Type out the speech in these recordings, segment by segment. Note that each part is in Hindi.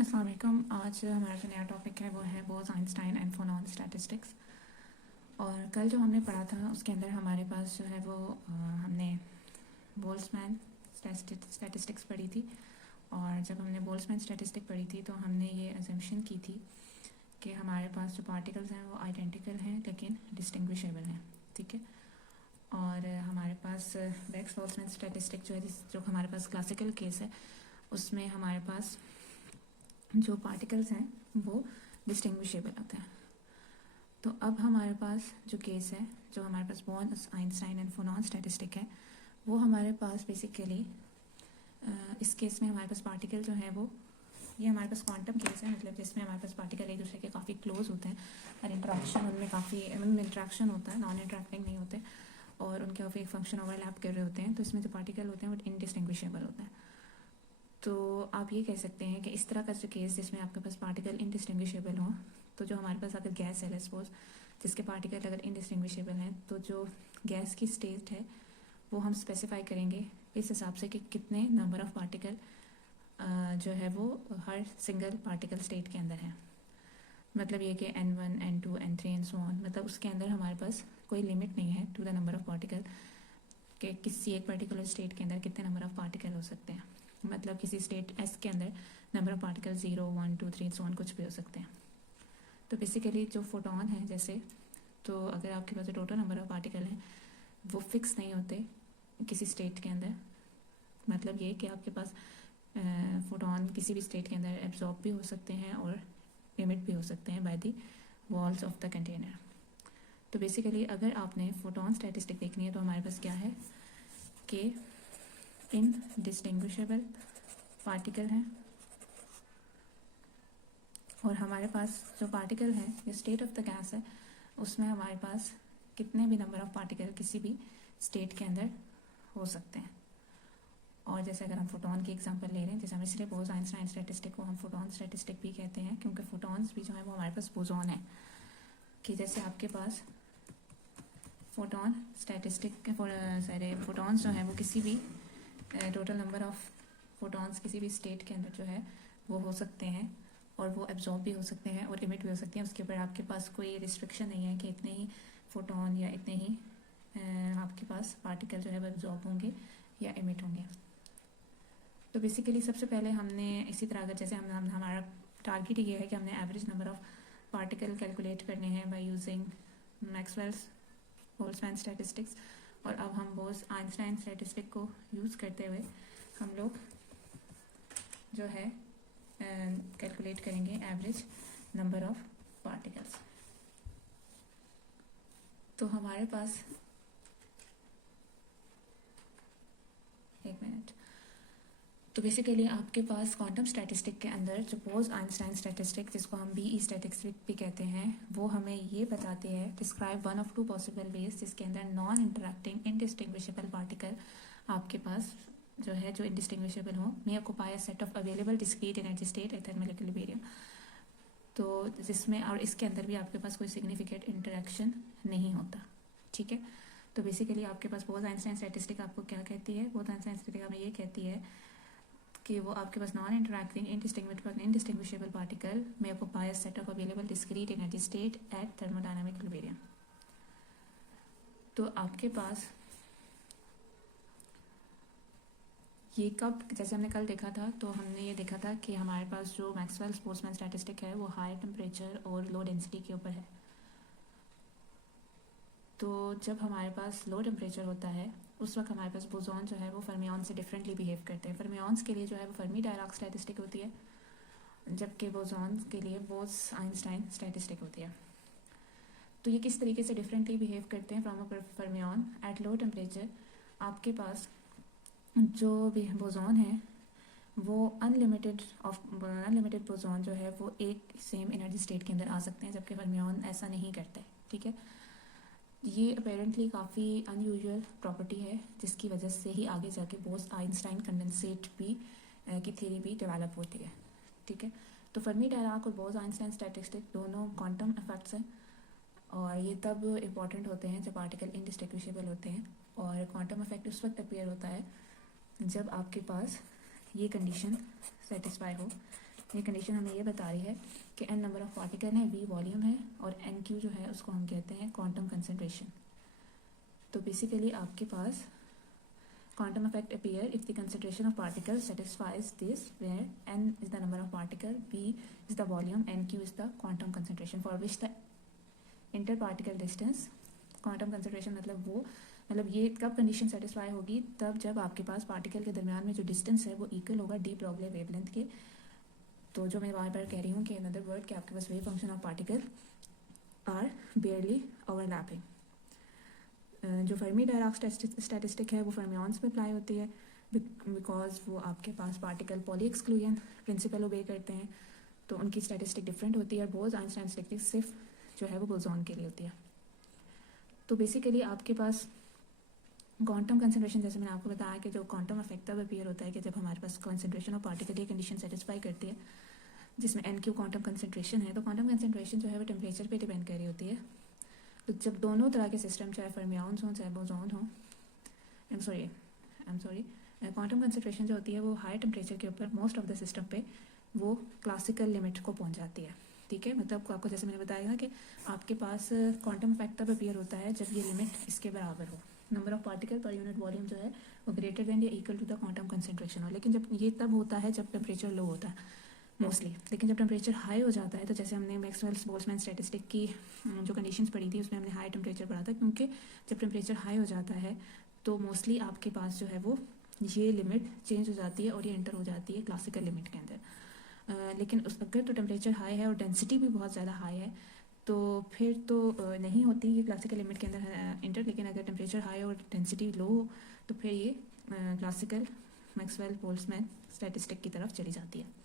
अस्सलाम वालेकुम। आज हमारा जो नया टॉपिक है वो है बोस आइंस्टाइन एंड फोनॉन स्टैटिस्टिक्स। और कल जो हमने पढ़ा था उसके अंदर हमारे पास जो है वो हमने बोल्ट्जमैन स्टैटिस्टिक्स पढ़ी थी। और जब हमने बोल्ट्जमैन स्टैटिस्टिक पढ़ी थी तो हमने ये अजम्पशन की थी कि हमारे पास जो पार्टिकल्स हैं वो आइडेंटिकल हैं लेकिन डिस्टिंग्विशेबल हैं। ठीक है। और हमारे पास बेक्स बोल्ट्जमैन स्टैटिस्टिक जो हमारे पास क्लासिकल केस है उसमें हमारे पास जो पार्टिकल्स हैं वो डिस्टिंग्विशेबल होते हैं। तो अब हमारे पास जो केस है, जो हमारे पास बोस आइंस्टाइन एंड फोनॉन स्टैटिस्टिक है, वो हमारे पास बेसिकली इस केस में हमारे पास पार्टिकल जो है वो ये हमारे पास क्वांटम केस है, मतलब जिसमें हमारे पास पार्टिकल एक दूसरे के काफ़ी क्लोज होते हैं और इंट्रैक्शन उनमें काफ़ी इंट्रैक्शन होता है, नॉन इंट्रैक्टिंग नहीं होते और उनके ऑफ एक फंक्शन ओवरलैप कर रहे होते हैं। तो इसमें जो पार्टिकल होते हैं वो इनडिस्टिंग्विशेबल होते हैं। तो आप ये कह सकते हैं कि इस तरह का जो केस जिसमें आपके पास पार्टिकल इनडिस्टिंग्विशेबल हो, तो जो हमारे पास अगर गैस है सपोज जिसके पार्टिकल अगर इनडिस्टिंग्विशेबल हैं, तो जो गैस की स्टेट है वो हम स्पेसिफाई करेंगे इस हिसाब से कि कितने नंबर ऑफ़ पार्टिकल जो है वो हर सिंगल पार्टिकल स्टेट के अंदर है। मतलब ये कि N1, N2, N3 and so on, मतलब उसके अंदर हमारे पास कोई लिमिट नहीं है to the number of particle कि किसी एक पर्टिकुलर स्टेट के अंदर कितने नंबर ऑफ़ पार्टिकल हो सकते हैं। मतलब किसी स्टेट S के अंदर number of particle 0, 1, 2, 3 so on कुछ भी हो सकते हैं। तो बेसिकली जो फोटोन है जैसे, तो अगर आपके पास जो टोटल नंबर ऑफ़ पार्टिकल हैं वो फिक्स नहीं होते किसी स्टेट के अंदर। मतलब ये कि आपके पास फोटोन किसी भी स्टेट के अंदर एब्जॉर्ब भी हो सकते हैं और इमिट भी हो सकते हैं by the walls of the container. तो बेसिकली अगर आपने फोटोन स्टैटिस्टिक देखनी है तो हमारे पास क्या है कि इनडिस्टिंग्विशेबल पार्टिकल हैं और हमारे पास जो पार्टिकल है जो स्टेट ऑफ द गैस है उसमें हमारे पास कितने भी नंबर ऑफ़ पार्टिकल किसी भी स्टेट के अंदर हो सकते हैं। और जैसे अगर हम फोटोन की एग्जांपल ले रहे हैं, जैसे हम इसलिए बोस आइंस्टाइन स्टैटिस्टिक को हम फोटोन स्टैटिस्टिक भी कहते हैं क्योंकि फोटॉन्स भी जो है वो हमारे पास बोसॉन है। कि जैसे आपके पास फोटोन स्टैटिस्टिक सारे फोटॉन्स जो हैं वो किसी भी टोटल नंबर ऑफ़ फोटॉन्स किसी भी स्टेट के अंदर जो है वो हो सकते हैं और वो एब्जॉर्ब भी हो सकते हैं और इमिट भी हो सकते हैं। उसके ऊपर आपके पास कोई रिस्ट्रिक्शन नहीं है कि इतने ही फोटोन या इतने ही आपके पास पार्टिकल जो है वो एब्जॉर्ब होंगे या इमिट होंगे। तो बेसिकली सबसे पहले हमने इसी तरह अगर जैसे हमारा टारगेट ये है कि हमने average number of particle calculate करने हैं by using Maxwell's Boltzmann statistics. और अब हम बोस आइंस्टाइन स्टैटिस्टिक को यूज़ करते हुए हम लोग जो है कैलकुलेट करेंगे एवरेज नंबर ऑफ़ पार्टिकल्स। तो हमारे पास एक मिनट, तो बेसिकली आपके पास क्वांटम स्टैटिस्टिक के अंदर जो बोस आइंस्टाइन स्टैटिस्टिक जिसको हम BE स्टैटिस्टिक भी कहते हैं वो हमें ये बताते हैं describe one of two possible ways जिसके अंदर नॉन इंटरैक्टिंग इनडिस्टिंग्विशेबल पार्टिकल आपके पास जो है जो इनडिस्टिंग्विशेबल हो may occupy a set of available discrete energy state at thermal equilibrium. तो जिसमें और इसके अंदर भी आपके पास कोई सिग्निफिकेंट इंटरेक्शन नहीं होता। ठीक है। तो बेसिकली आपके पास बोस आइंस्टाइन स्टैटिस्टिक आपको क्या कहती है, बोस आइंस्टाइन स्टैटिस्टिक हमें ये कहती है कि वो आपके पास नॉन इंटरैक्टिंग इनडिस्टिंग्विशेबल पार्टिकल में occupy a set of available discrete energy state at thermodynamic equilibrium. तो आपके पास ये कब, जैसे हमने कल देखा था तो हमने ये देखा था कि हमारे पास जो मैक्सवेल्स बोल्ट्जमैन स्टैटिस्टिक है वो हाई टेम्परेचर और लो डेंसिटी के ऊपर है। तो जब हमारे पास लो टेम्परेचर होता है उस वक्त हमारे पास बोसॉन जो है वो फर्मियन से डिफरेंटली बिहेव करते हैं। फर्मियंस के लिए जो है वो फर्मी डायराक स्टैटिस्टिक होती है जबकि बोसॉन के लिए बोस आइंस्टाइन स्टैटिस्टिक होती है। तो ये किस तरीके से डिफरेंटली बिहेव करते हैं from a fermion at low temperature. आपके पास जो भी बोसॉन है वो अनलिमिटेड बोसॉन जो है वो एक सेम एनर्जी स्टेट के अंदर आ सकते हैं जबकि फर्मियन ऐसा नहीं करते। ठीक है। ये अपेरेंटली काफ़ी अनयूजुअल प्रॉपर्टी है जिसकी वजह से ही आगे जाके बोस आइंस्टाइन कंडेंसेट भी की थ्योरी भी डेवलप होती है। ठीक है। तो फर्मी डायराक और बोस आइंस्टाइन स्टैटिस्टिक दोनों क्वांटम इफेक्ट्स हैं और ये तब इम्पॉर्टेंट होते हैं जब पार्टिकल इनडिस्टिंग्विशेबल होते हैं। और क्वांटम इफेक्ट उस वक्त अपीयर होता है जब आपके पास ये कंडीशन सेटिस्फाई हो ये कंडीशन हमें ये बता रही है कि n नंबर ऑफ पार्टिकल है, v वॉल्यूम है और n q जो है उसको हम कहते हैं क्वांटम कंसंट्रेशन। तो बेसिकली आपके पास quantum effect appear if the concentration of particles satisfies this, where n is the number of particle, v is the volume, and q is the quantum concentration for which the interparticle distance, quantum concentration मतलब ये कब कंडीशन सेटिस्फाई होगी, तब जब आपके पास पार्टिकल के दरमियान में जो डिस्टेंस है वो इक्वल होगा डी ब्रॉगली वेवलेंथ के। तो जो मैं बार बार कह रही हूँ कि इन अदर वर्ड कि आपके पास wave function of particle are barely overlapping. जो फर्मी डायराक स्टैटिस्टिक है वो फर्मियंस में अप्लाई होती है बिकॉज वो आपके पास पार्टिकल पॉली एक्सक्लूजन प्रिंसिपल ओबे करते हैं, तो उनकी स्टैटिस्टिक डिफरेंट होती है। और बोज आइंस्टाइन स्टैटिस्टिक सिर्फ जो है वो बोसॉन के लिए होती है। तो बेसिकली आपके पास क्वांटम कंसंट्रेशन, जैसे मैंने आपको बताया कि जो क्वांटम इफेक्ट तब अपीयर होता है कि जब हमारे पास कंसंट्रेशन ऑफ पार्टिकल ये कंडीशन सेटिस्फाई करती है जिसमें एन क्यू क्वांटम कंसंट्रेशन है। तो क्वांटम कंसंट्रेशन जो है वो टेम्परेचर पे डिपेंड कर रही होती है। तो जब दोनों तरह के सिस्टम, चाहे फर्मियंस हों चाहे बोसॉन हों, क्वांटम कंसंट्रेशन जो होती है वो हाई टेम्परेचर के ऊपर मोस्ट ऑफ द सिस्टम पे वो क्लासिकल लिमिट को पहुंच जाती है। ठीक है, मतलब आपको जैसे मैंने बताया कि आपके पास क्वांटम इफेक्ट तब अपीयर होता है जब ये लिमिट इसके बराबर हो, number of particle per unit volume जो है वो ग्रेटर देन या equal to the quantum concentration हो। लेकिन जब ये तब होता है जब टेम्परेचर लो होता है मोस्टली। लेकिन जब टेम्परेचर हाई हो जाता है, तो जैसे हमने मैक्सवेल्स बोल्ट्जमैन स्टैटिस्टिक की जो कंडीशंस पढ़ी थी उसमें हमने हाई टेम्परेचर पढ़ा था, क्योंकि जब टेम्परेचर हाई हो जाता है तो मोस्टली आपके पास जो है वो ये लिमिट चेंज हो जाती है और ये एंटर हो जाती है क्लासिकल लिमिट के अंदर। लेकिन अगर तो टेम्परेचर हाई है और डेंसिटी भी बहुत ज़्यादा हाई है तो फिर तो नहीं होती ये क्लासिकल लिमिट के अंदर इंटर। लेकिन अगर टेम्परेचर हाई और डेंसिटी लो हो तो फिर ये क्लासिकल मैक्सवेल बोल्ट्जमैन स्टैटिस्टिक की तरफ चली जाती है।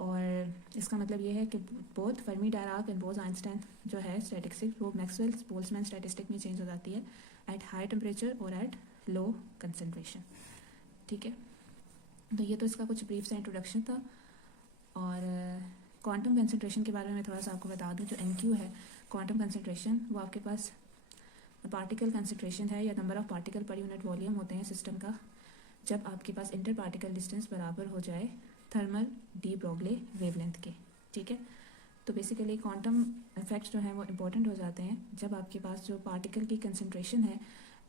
और इसका मतलब ये है कि both Fermi Dirac and Bhoj Einstein जो है स्टैटिस्टिक्स वो मैक्सवेल बोल्ट्जमैन स्टैटिस्टिक में चेंज हो जाती है एट हाई टेम्परेचर और एट लो कंसंट्रेशन। ठीक है, तो ये तो इसका कुछ ब्रीफ सा इंट्रोडक्शन था। और क्वांटम कंसंट्रेशन के बारे में थोड़ा सा आपको बता दूं। जो एनक्यू है क्वांटम कंसंट्रेशन, वो आपके पास पार्टिकल कंसंट्रेशन है या number of particle per unit volume होते हैं सिस्टम का जब आपके पास इंटर पार्टिकल डिस्टेंस बराबर हो जाए थर्मल डी ब्रॉगली वेवलेंथ के। ठीक है, तो बेसिकली क्वांटम इफेक्ट्स जो हैं वो इम्पोर्टेंट हो जाते हैं जब आपके पास जो पार्टिकल की कंसंट्रेशन है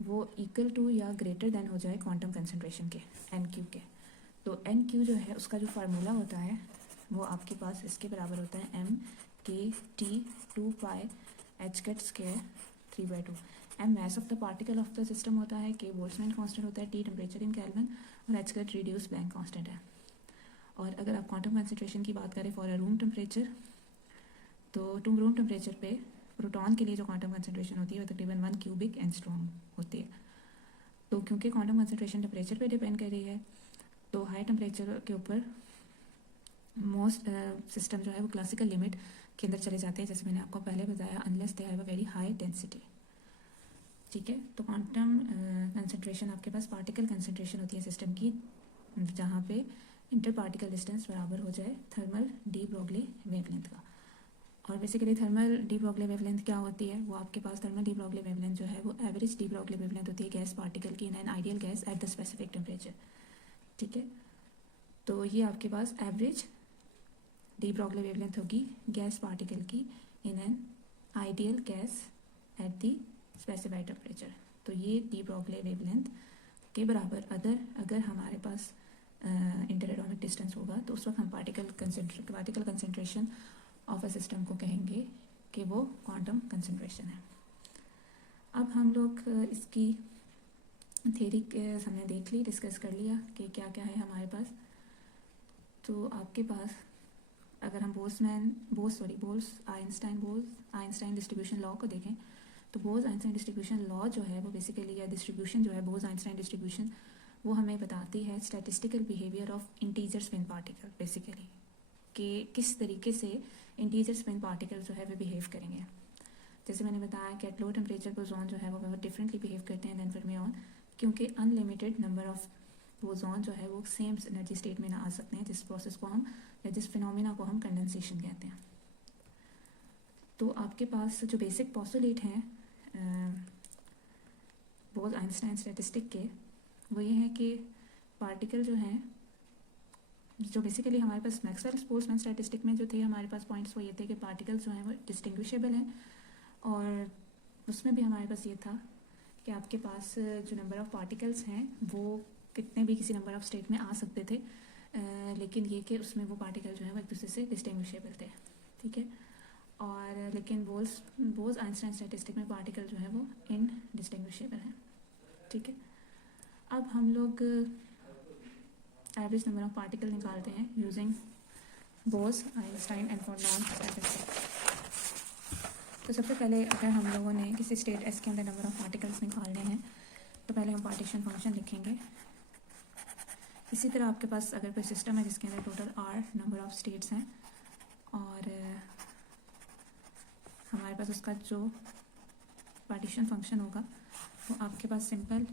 वो इक्वल टू या ग्रेटर देन हो जाए क्वांटम कंसंट्रेशन के, एन क्यू के। तो एन क्यू जो है उसका जो फार्मूला होता है वो आपके पास इसके बराबर होता है M K T 2 pi H cut square 3/2। M mass of the particle of the system होता है, के बोल्ट्जमैन कांस्टेंट होता है, टी टेम्परेचर इन केल्विन और H cut reduce Planck constant है। और अगर आप क्वांटम कंसंट्रेशन की बात करें फॉर अ रूम टेम्परेचर, तो रूम टेम्परेचर पे प्रोटॉन के लिए जो क्वांटम कंसंट्रेशन होती है वो तकरीबन 1 क्यूबिक एंगस्ट्रॉम होती है। तो क्योंकि क्वांटम कंसंट्रेशन टेम्परेचर पे डिपेंड कर रही है तो हाई टेम्परेचर के ऊपर मोस्ट सिस्टम जो है वो क्लासिकल लिमिट के अंदर चले जाते हैं, जैसे मैंने आपको पहले बताया, unless they have a very high density. ठीक है, तो क्वांटम कंसंट्रेशन आपके पास पार्टिकल कंसंट्रेशन होती है सिस्टम की जहाँ पे इंटर पार्टिकल डिस्टेंस बराबर हो जाए थर्मल डी ब्रॉगली वेवलेंथ का। और basically thermal de Broglie wavelength क्या होती है, वो आपके पास थर्मल डी ब्रॉगली वेवलेंथ जो है वो एवरेज डी ब्रॉगली वेवलेंथ होती है गैस पार्टिकल की in an ideal gas at the specific temperature. ठीक है, तो ये आपके पास एवरेज डी ब्रॉगली वेवलेंथ होगी गैस पार्टिकल की in an ideal gas at the specified temperature. तो ये डी ब्रॉगली वेवलेंथ के बराबर अगर हमारे पास इंटरएटॉमिक डिस्टेंस होगा तो उस वक्त हम particle concentration of a system को कहेंगे कि वो क्वांटम कंसंट्रेशन है। अब हम लोग इसकी थ्योरी हमने देख ली, डिस्कस कर लिया कि क्या क्या है हमारे पास। तो आपके पास अगर हम बोल्स आइंस्टाइन डिस्ट्रीब्यूशन लॉ को देखें तो बोल्स आइंस्टाइन डिस्ट्रीब्यूशन लॉ जो है वो बेसिकली या डिस्ट्रीब्यूशन जो है बोल्स आइंस्टाइन डिस्ट्रीब्यूशन वो हमें बताती है statistical behaviour of integer spin particle, basically कि किस तरीके से इंटीजर स्पिन पार्टिकल जो है वो बिहेव करेंगे। जैसे मैंने बताया कि एट लो टेम्परेचर बोसॉन जो है वो बहुत डिफरेंटली बिहेव करते हैं देन फर्मियन, क्योंकि अनलिमिटेड नंबर ऑफ बोसॉन जो है वो सेम एनर्जी स्टेट में ना आ सकते हैं, जिस प्रोसेस को हम या जिस फिनोमिना को हम कंडेंसेशन कहते हैं। तो आपके पास जो बेसिक पोस्टुलेट हैं बोल्स आइंस्टाइन स्टैटिस्टिक के वो ये हैं कि पार्टिकल जो हैं जो बेसिकली हमारे पास मैक्सवेल बोल्ट्जमैन स्टैटिस्टिक में जो थे हमारे पास पॉइंट्स वो ये थे कि पार्टिकल्स जो हैं वो डिस्टिंग्विशेबल हैं, और उसमें भी हमारे पास ये था कि आपके पास जो नंबर ऑफ़ पार्टिकल्स हैं वो कितने भी किसी नंबर ऑफ़ स्टेट में आ सकते थे, लेकिन ये कि उसमें वो पार्टिकल जो है वो एक दूसरे से डिस्टिंग्विशेबल थे, ठीक है। और लेकिन बोल्स आइंस्टाइन स्टैटिस्टिक में पार्टिकल जो है वो इनडिस्टिंग्विशेबल है, ठीक है। अब हम लोग एवरेज नंबर ऑफ पार्टिकल निकालते हैं यूजिंग बोस आइंस्टाइन एंड फॉर्नॉन स्टैटिस्टिक। तो सबसे पहले अगर हम लोगों ने किसी स्टेट एस के अंदर नंबर ऑफ पार्टिकल्स निकालने हैं तो पहले हम पार्टीशन फंक्शन लिखेंगे। इसी तरह आपके पास अगर कोई सिस्टम है जिसके अंदर total R number of states हैं और हमारे पास उसका जो पार्टीशन फंक्शन होगा वो आपके पास सिंपल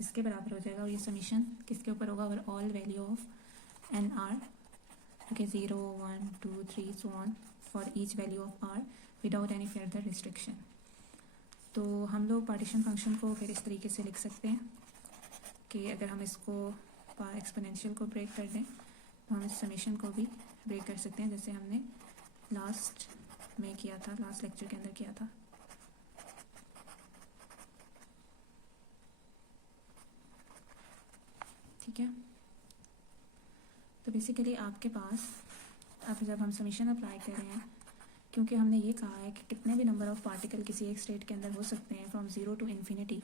इसके बराबर हो जाएगा, और ये समीशन किसके ऊपर होगा, over all value of N R, okay, 0 1 2 3 so on for each value of R without any further restriction. तो हम लोग पार्टीशन फंक्शन को फिर इस तरीके से लिख सकते हैं कि अगर हम इसको एक्सपोनेंशियल को ब्रेक कर दें तो हम इस समीशन को भी ब्रेक कर सकते हैं, जैसे हमने लास्ट में किया था, लास्ट लेक्चर के अंदर किया था। ठीक है, तो बेसिकली आपके पास अब जब हम समीशन अप्लाई कर रहे हैं, क्योंकि हमने ये कहा है कि कितने भी नंबर ऑफ पार्टिकल किसी एक स्टेट के अंदर हो सकते हैं फ्रॉम 0 टू इन्फिनिटी,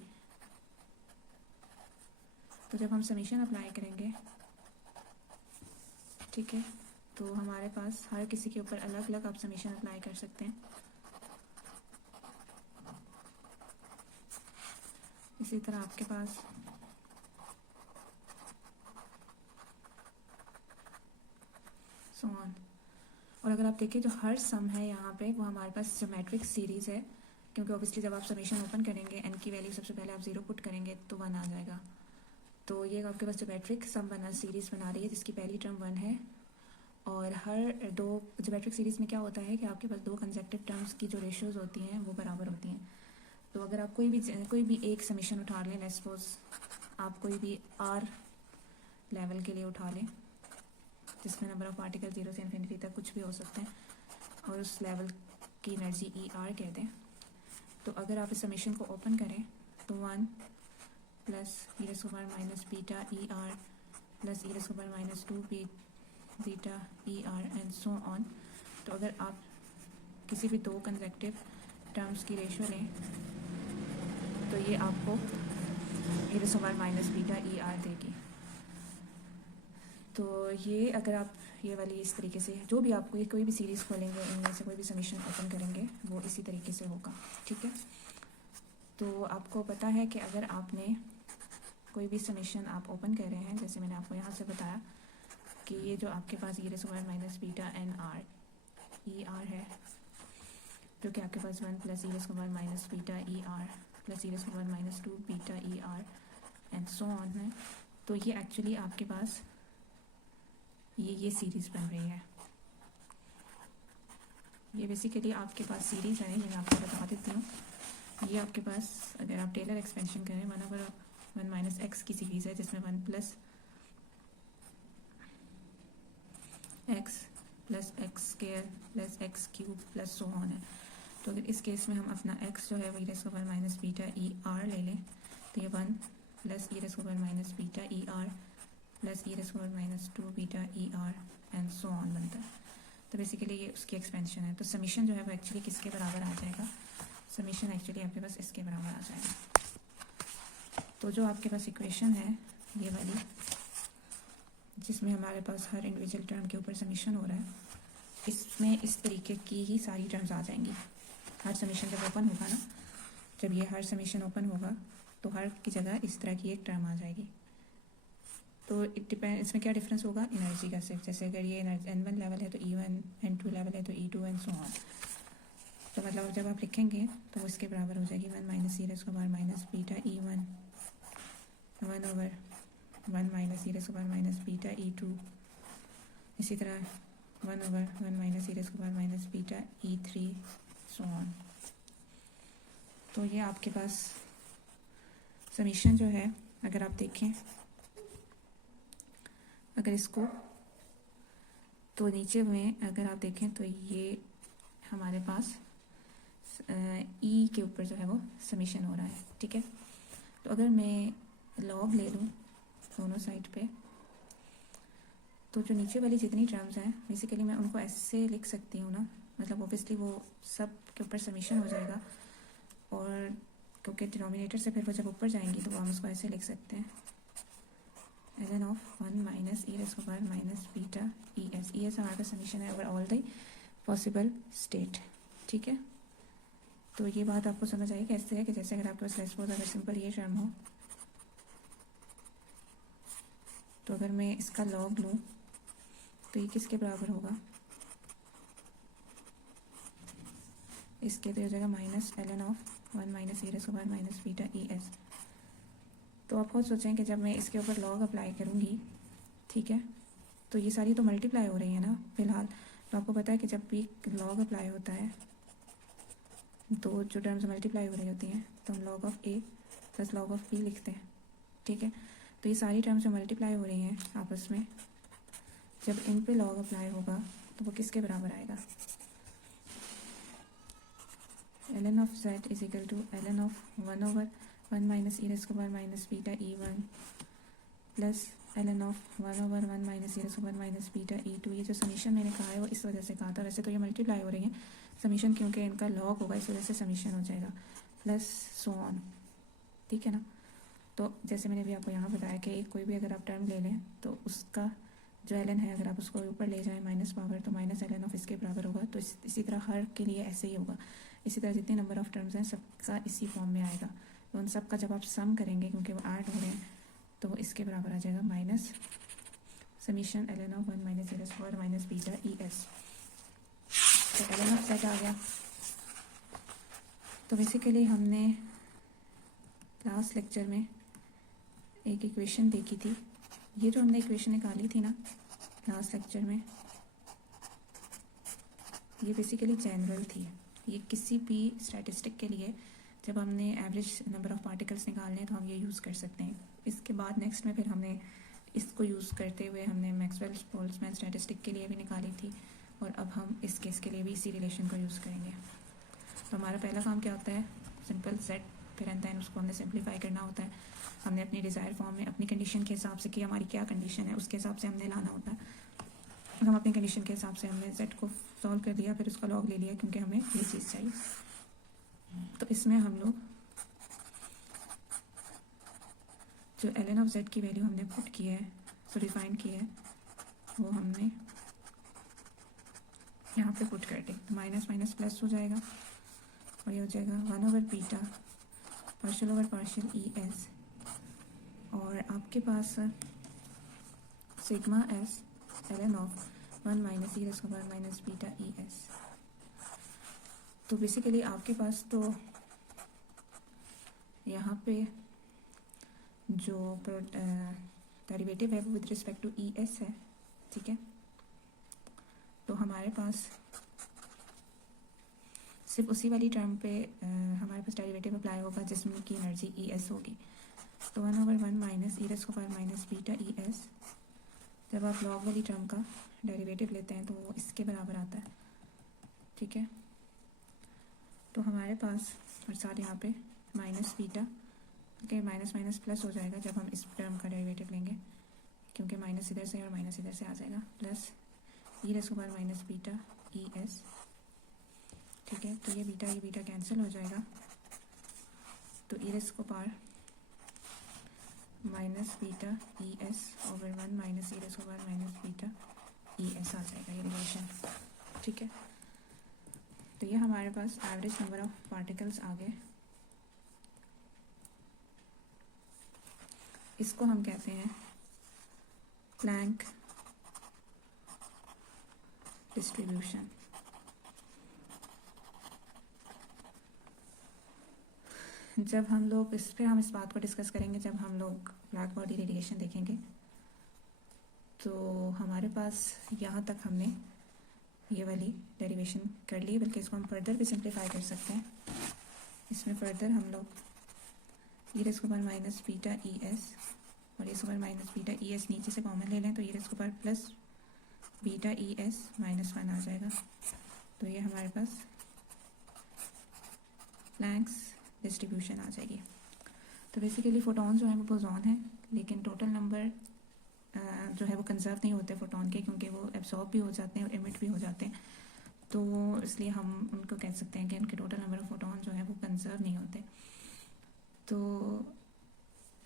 तो जब हम समीशन अप्लाई करेंगे, ठीक है, तो हमारे पास हर किसी के ऊपर अलग अलग आप समीशन अप्लाई कर सकते हैं। इसी तरह आपके पास सो ऑन, और अगर आप देखें जो हर सम है यहाँ पे वो हमारे पास ज्योमेट्रिक सीरीज़ है, क्योंकि ऑब्वियसली जब आप समीशन ओपन करेंगे एन की वैल्यू सबसे पहले आप 0 पुट करेंगे तो 1 आ जाएगा। तो ये आपके पास ज्योमेट्रिक सम बना सीरीज़ बना रही है जिसकी पहली टर्म 1 है, और हर दो ज्योमेट्रिक सीरीज़ में क्या होता है कि आपके पास दो कंसेक्टिव टर्म्स की जो रेशियोज़ होती हैं वो बराबर होती हैं। तो अगर आप कोई भी एक समीशन उठा लें, लेट्स सपोज आप कोई भी आर लेवल के लिए उठा लें जिसमें नंबर ऑफ पार्टिकल 0 से इन्फिनिटी तक कुछ भी हो सकते हैं और उस लेवल की एनर्जी ई आर कहते हैं, तो अगर आप इस समीशन को ओपन करें तो 1 plus E raise to power minus beta E R plus E raise to power minus 2 beta E R and so on. तो अगर आप किसी भी दो कंसेक्टिव टर्म्स की रेशियो लें तो ये आपको e raise to power minus beta E R देगी। तो ये अगर आप ये वाली इस तरीके से जो भी आपको ये कोई भी सीरीज़ खोलेंगे इनमें से कोई भी समीशन ओपन करेंगे वो इसी तरीके से होगा, ठीक है। तो आपको पता है कि अगर आपने कोई भी समीशन आप ओपन कर रहे हैं, जैसे मैंने आपको यहाँ से बताया कि ये जो आपके पास E raise to power minus beta N R E R है, जो कि आपके पास 1 plus E raise to power minus beta E R plus E raise to power minus 2 beta E R and so on है, तो ये एक्चुअली आपके पास ये सीरीज़ बन रही है। ये बेसिकली आपके पास सीरीज़ है, ये मैं आपको बता देती हूँ। ये आपके पास अगर आप टेलर एक्सपेंशन करें 1/1 माइनस एक्स की सीरीज़ है जिसमें 1 plus x square plus x cube plus so on है। तो अगर इस केस में हम अपना एक्स जो है वो e raise to power minus beta E R ले लें तो ये 1 plus E raise to power minus beta E R plus E raise to power minus 2 beta E R and so on बनता है। तो बेसिकली ये उसकी एक्सपेंशन है। तो समीशन जो है वो एक्चुअली किसके बराबर आ जाएगा, समीशन एक्चुअली आपके पास इसके बराबर आ जाएगा। तो जो आपके पास इक्वेशन है ये वाली जिसमें हमारे पास हर इंडिविजुअल टर्म के ऊपर समीशन हो रहा है, इसमें इस तरीके की ही सारी टर्म्स आ जाएंगी। हर समीशन जब ओपन होगा ना, जब ये हर समीशन ओपन होगा तो हर की जगह इस तरह की एक टर्म आ जाएगी। तो इट डिपेंड, इसमें क्या डिफरेंस होगा एनर्जी का सिर्फ, जैसे अगर ये N1 लेवल है तो E1, N2 लेवल है तो E2 एंड सो ऑन। तो मतलब जब आप लिखेंगे तो वो इसके बराबर हो जाएगी 1 minus E raise to power minus beta E1 1/1 minus E raise to power minus beta E2, इसी तरह 1/1 minus E raise to power minus beta E3 so on. तो ये आपके पास समीशन जो है अगर आप देखें, अगर इसको तो नीचे में अगर आप देखें तो ये हमारे पास ई के ऊपर जो है वो समीशन हो रहा है, ठीक है। तो अगर मैं लॉग ले लूँ दोनों साइड पे, तो जो नीचे वाली जितनी टर्म्स हैं बेसिकली मैं उनको ऐसे लिख सकती हूँ ना, मतलब ऑब्वियसली वो सब के ऊपर समीशन हो जाएगा, और क्योंकि डिनोमिनेटर से फिर वो जब ऊपर जाएंगी तो वो हम उसको ऐसे लिख सकते हैं ln of 1 minus E raise to power minus beta E S हमारे पास समीशन है over all the possible state, ठीक है। तो ये बात आपको समझ आई कैसे है कि जैसे अगर आपके पास रेस्पोज अगर सिंपल ये टर्म हो, तो अगर मैं इसका लॉग लूँ तो ये किसके बराबर होगा, इसके तो हो जाएगा minus ln of 1 minus E raise to power minus beta E S. तो आप खुद सोचें कि जब मैं इसके ऊपर लॉग अप्लाई करूँगी, ठीक है, तो ये सारी तो मल्टीप्लाई हो रही है ना फिलहाल। तो आपको पता है कि जब भी लॉग अप्लाई होता है तो जो टर्म्स मल्टीप्लाई हो रही होती हैं तो हम log of A plus log of B लिखते हैं, ठीक है। तो ये सारी टर्म्स जो मल्टीप्लाई हो रही हैं आपस में, जब इन पे लॉग अप्लाई होगा तो वो किसके बराबर आएगा, ln of z is equal to ln of 1 over 1 minus E raise to power minus beta E one plus ln of 1 over 1 minus E raise to power minus beta E two. ये जो समीशन मैंने कहा है वो इस वजह से कहा था, वैसे तो ये मल्टीप्लाई हो रही हैं समीशन, क्योंकि इनका लॉग होगा इस वजह से समीशन हो जाएगा प्लस सो ऑन, ठीक है ना। तो जैसे मैंने भी आपको यहाँ बताया कि कोई भी अगर आप टर्म ले लें तो उसका जो ln है अगर आप उसको ऊपर ले जाएं माइनस पावर तो माइनस ln ऑफ इसके बराबर होगा। तो इसी तरह हर के लिए ऐसे ही होगा, इसी तरह जितने नंबर ऑफ टर्म्स हैं सबका इसी फॉर्म में आएगा। तो उन सब का जब आप सम करेंगे क्योंकि वो ऐड हो रहे हैं तो वो इसके बराबर आ जाएगा minus summation ln of 1 minus E raise to power minus beta E S. तो ln ऑफ z आ गया। तो बेसिकली हमने लास्ट लेक्चर में एक इक्वेशन देखी थी, ये जो हमने इक्वेशन निकाली थी ना लास्ट लेक्चर में, ये बेसिकली जनरल थी। ये किसी भी स्टैटिस्टिक के लिए जब हमने एवरेज नंबर ऑफ पार्टिकल्स निकालने हैं तो हम ये यूज़ कर सकते हैं। इसके बाद नेक्स्ट में फिर हमने इसको यूज़ करते हुए हमने मैक्सवेल बोल्ट्जमैन स्टैटिस्टिक के लिए भी निकाली थी, और अब हम इस केस के लिए भी इसी रिलेशन को यूज़ करेंगे। तो हमारा पहला काम क्या होता है, सिंपल सेट, फिर एंड देन उसको हमने सिंप्लीफाई करना होता है। हमने अपनी डिज़ायर फॉर्म में अपनी कंडीशन के हिसाब से कि हमारी क्या कंडीशन है उसके हिसाब से हमने लाना होता है। हम अपनी कंडीशन के हिसाब से हमने z को सॉल्व कर दिया, फिर उसका लॉग ले लिया क्योंकि हमें ये चीज़ चाहिए। तो इसमें हम लोग जो ln ऑफ z की वैल्यू हमने पुट की है, सो डिफाइन की है, वो हमने यहाँ पे पुट कर दी। तो माइनस माइनस प्लस हो जाएगा और ये हो जाएगा 1 over beta partial over partial E S, और आपके पास sigma S ln of 1 minus E raise to power minus beta E S. तो बेसिकली आपके पास तो यहाँ पे जो डेरिवेटिव है वो with respect to E S है, ठीक है। तो हमारे पास सिर्फ उसी वाली टर्म पे हमारे पास डेरिवेटिव अप्लाई होगा जिसमें की एनर्जी ई एस होगी। तो 1 over 1 minus E raise to power minus beta E S, जब आप लॉग वाली टर्म का डेरिवेटिव लेते हैं तो वो इसके बराबर आता है, ठीक है। तो हमारे पास और साथ यहाँ पे माइनस बीटा के माइनस माइनस प्लस हो जाएगा जब हम इस टर्म का डेरिवेटिव लेंगे, क्योंकि माइनस इधर से और माइनस इधर से आ जाएगा, plus E raise to power minus beta E S, ठीक है। तो ये बीटा कैंसिल हो जाएगा, तो E raise to power minus beta E S over 1 minus E raise to power minus beta E S आ जाएगा ये रिलेशन, ठीक है। तो ये हमारे पास एवरेज नंबर ऑफ पार्टिकल्स आ गए। इसको हम कहते हैं प्लैंक डिस्ट्रीब्यूशन। जब हम लोग इस पे हम इस बात को डिस्कस करेंगे जब हम लोग ब्लैक बॉडी रेडिएशन देखेंगे। तो हमारे पास यहाँ तक हमने ये वाली डेरिवेशन कर ली, बल्कि इसको हम फर्दर भी सिंप्लीफाई कर सकते हैं। इसमें फर्दर हम लोग E raise to power minus beta E S और E raise to power minus beta E S नीचे से कॉमन ले लें तो E raise to power plus beta E S -1 आ जाएगा। तो ये हमारे पास प्लैंक्स डिस्ट्रीब्यूशन आ जाएगी। तो बेसिकली फोटॉन जो है वो बोसॉन है, लेकिन टोटल नंबर जो है वो कंजर्व नहीं होते फोटॉन के, क्योंकि वो एब्जॉर्ब भी हो जाते हैं और इमिट भी हो जाते हैं। तो इसलिए हम उनको कह सकते हैं कि उनके टोटल नंबर ऑफ फोटॉन जो है वो कंजर्व नहीं होते। तो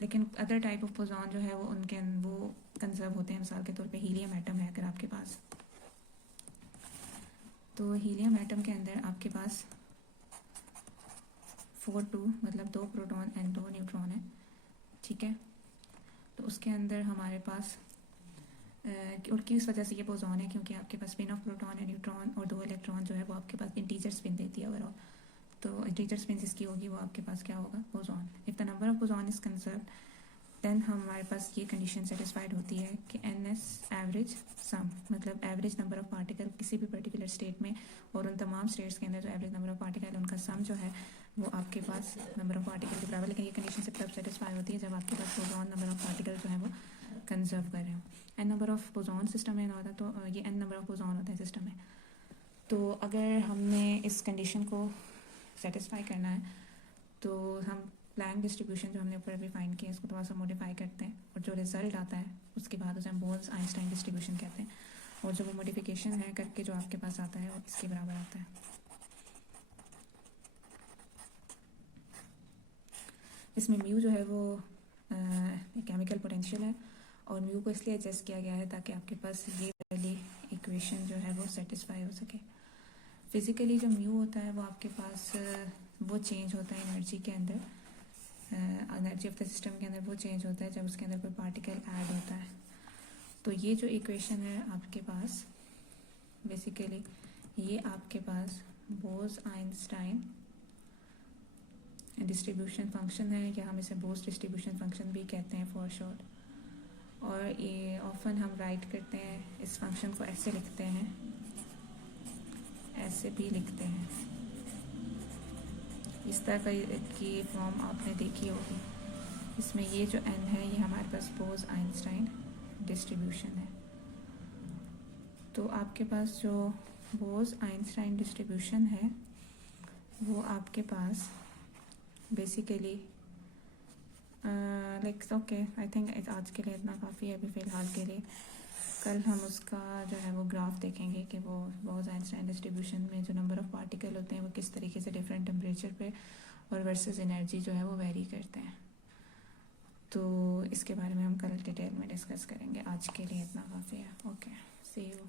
लेकिन अदर टाइप ऑफ बोसॉन जो है वो उनके वो कंजर्व होते हैं। मिसाल के तौर पे हीलियम एटम है अगर आपके पास, तो हीलियम एटम के अंदर आपके पास 4 2 मतलब 2 प्रोटॉन एंड 2 न्यूट्रॉन है, ठीक है। तो उसके अंदर हमारे पास और किस वजह से ये बोसॉन है, क्योंकि आपके पास स्पिन ऑफ प्रोटॉन है न्यूट्रॉन और 2 इलेक्ट्रॉन जो है वो आपके पास इंटीजर स्पिन देती है ओवरऑल। तो इंटीजर स्पिन जिसकी होगी वो आपके पास क्या होगा, boson. If the number of boson is conserve then हमारे पास ये कंडीशन सेटिस्फाइड होती है कि एन एस एवरेज सम, मतलब एवरेज नंबर ऑफ पार्टिकल किसी भी पर्टिकुलर स्टेट में और उन तमाम स्टेट्स के अंदर जो एवरेज नंबर ऑफ पार्टिकल है उनका सम जो है वो आपके पास नंबर ऑफ पार्टिकल के बराबर। लेकिन ये कंडीशन से तब सेटिस्फाई होती है जब आपके पास बोसॉन नंबर ऑफ पार्टिकल जो है वो कंजर्व कर रहे हो। N number of boson system में होता है, तो ये एन नंबर ऑफ बोसॉन होता है सिस्टम में। तो अगर हमने इस कंडीशन को सेटिस्फाई करना है तो हम प्लैंक डिस्ट्रीब्यूशन जो हमने ऊपर अभी फाइंड किया इसको थोड़ा सा मॉडिफाई करते हैं, और जो रिजल्ट आता है उसके बाद उसे हम बोल्स आइंस्टाइन डिस्ट्रीब्यूशन कहते हैं। और जो वो मॉडिफिकेशन है करके जो आपके पास आता है वो इसके बराबर आता है। इसमें म्यू जो है वो केमिकल पोटेंशियल है, और म्यू को इसलिए एडजस्ट किया गया है ताकि आपके पास ये वाली इक्वेशन जो है वो सेटिस्फाई हो सके। फिज़िकली जो म्यू होता है वो आपके पास वो चेंज होता है एनर्जी के अंदर, एनर्जी ऑफ द सिस्टम के अंदर वो चेंज होता है जब उसके अंदर कोई पार्टिकल ऐड होता है। तो ये जो इक्वेशन है आपके पास बेसिकली ये आपके पास बोस आइंस्टाइन डिस्ट्रीब्यूशन फंक्शन है, या हम इसे बोस डिस्ट्रीब्यूशन फंक्शन भी कहते हैं फॉर शॉर्ट। और ये ऑफन हम राइट करते हैं इस फंक्शन को ऐसे लिखते हैं, ऐसे भी लिखते हैं। इस तरह की फॉर्म आपने देखी होगी। इसमें ये जो n है ये हमारे पास बोस आइंस्टाइन डिस्ट्रीब्यूशन है। तो आपके पास जो बोस आइंस्टाइन डिस्ट्रीब्यूशन है वो आपके पास basically like okay, I think आज के लिए इतना काफ़ी है अभी फ़िलहाल के लिए। कल हम उसका जो है वो ग्राफ देखेंगे कि वो बोस आइंस्टाइन डिस्ट्रीब्यूशन में जो नंबर ऑफ पार्टिकल होते हैं वो किस तरीके से डिफरेंट टेम्परेचर पे और वर्सेस एनर्जी जो है वो वेरी करते हैं। तो इसके बारे में हम कल डिटेल में डिस्कस करेंगे। आज के लिए इतना काफ़ी है। Okay, see you.